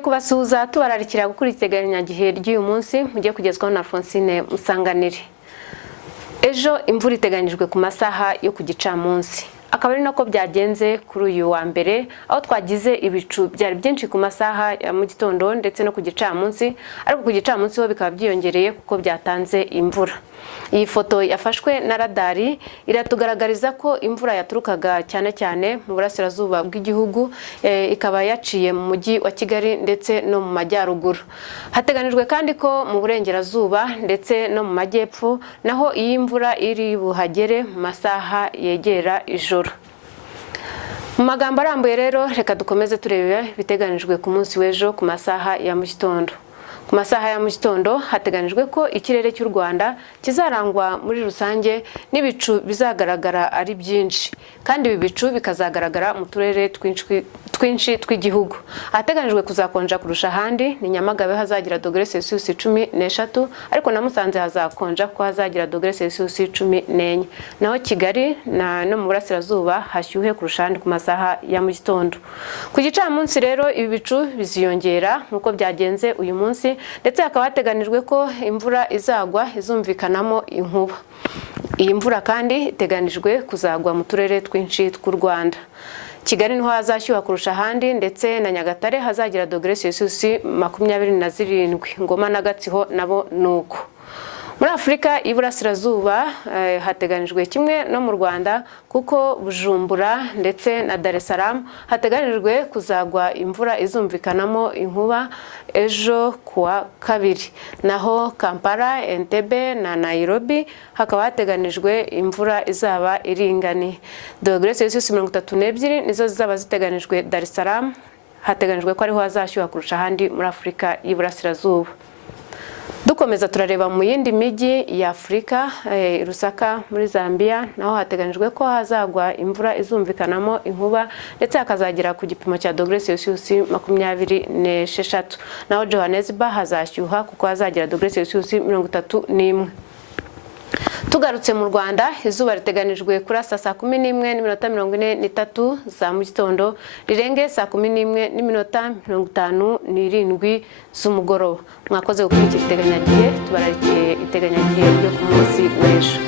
twongeye kubasuhuza tubararikira gukora iteganyagihe ry'uyu munsi mugiye kugezwaho na Alphonsine Musanganire. Ejo imvura iteganyijwe ku masaha yo ku gicamunsi. Akaba ari nako byagenze kuri uyu wa mbere aho twagize ibicu byari byinshi ku masaha ya mu gitondo ndetse no ku gicamunsi, ariko ku gicamunsi ho bikaba byiyongereye kuko byatanze imvura. Iyi foto yafashwe na radari iratugaragariza ko imvura yaturukaga cyane cyane mu burasirazuba bw'igihugu, ikaba yaciye mu mujyi wa Kigali ndetse no mu majyaruguru. Hateganijwe kandi ko mu burengerazuba ndetse no mu majyepfo naho iyi mvura iri buhagere mu masaha yegera ijoro. Mu magambo arambuye rero reka dukomeze turebe biteganijwe ku munsi w'ejo ku masaha ya mu gitondo. Ku masaha ya mu gitondo hateganijwe ko ikirere cy'u Rwanda kizarangwa muri rusange n'ibicu bizagaragara ari byinshi, kandi ibi bicu bikazagaragara mu turere twinshi tw'igihugu. Hateganijwe kuzakonja kurusha ahandi ni Nyamagabe hazagira °C 13, ariko na Musanze hazakonja ko hazagira °C 14. Naho Kigali no mu burasirazuba hashyuhe kurusha ahandi ku masaha ya mu gitondo. Ku gicamunsi rero ibi bicu biziyongera nkuko byagenze uyu munsi, ndetse hakaba hateganijwe ko imvura izagwa izumvikanamo inkuba. Iyi mvura kandi iteganijwe kuzagwa mu turere twinshi tw'u Rwanda. Kigali niho hazashyuha kurusha ahandi, ndetse na Nyagatare hazagira °C 27. Ngoma na Gatsiho nabo nuko. Muri Afurika y'Iburasirazuba hateganijwe kimwe no mu Rwanda, kuko Bujumbura ndetse na Dar es Salaam hateganijwe kuzagwa imvura izumvikanamo inkuba ejo kuwa kabiri. Naho Kampala, Entebbe na Nairobi hakaba hateganijwe imvura izaba iringani. °C 32 nizo zizaba ziteganijwe Dar es Salaam, hateganijwe ko ariho hazashyuha kurusha ahandi muri Afurika y'Iburasirazuba. Dukomeza turareba mu yindi mijyi ya Afurika, Lusaka muri Zambia naho hateganijwe ko hazagwa imvura izumvikanamo inkuba, ndetse hakazagira ku gipimo cya °C 26. Naho Johannesburg hazashyuha kuko hazagira °C 31. Tugarutse mu Rwanda, izuba riteganijwe kurasa saa 11:43 za mu gitondo, rirenge saa 11:57 z'umugoroba. Mwakoze gukurikira iteganyagihe, tubararikiye iteganyagihe ryo ku munsi w'ejo.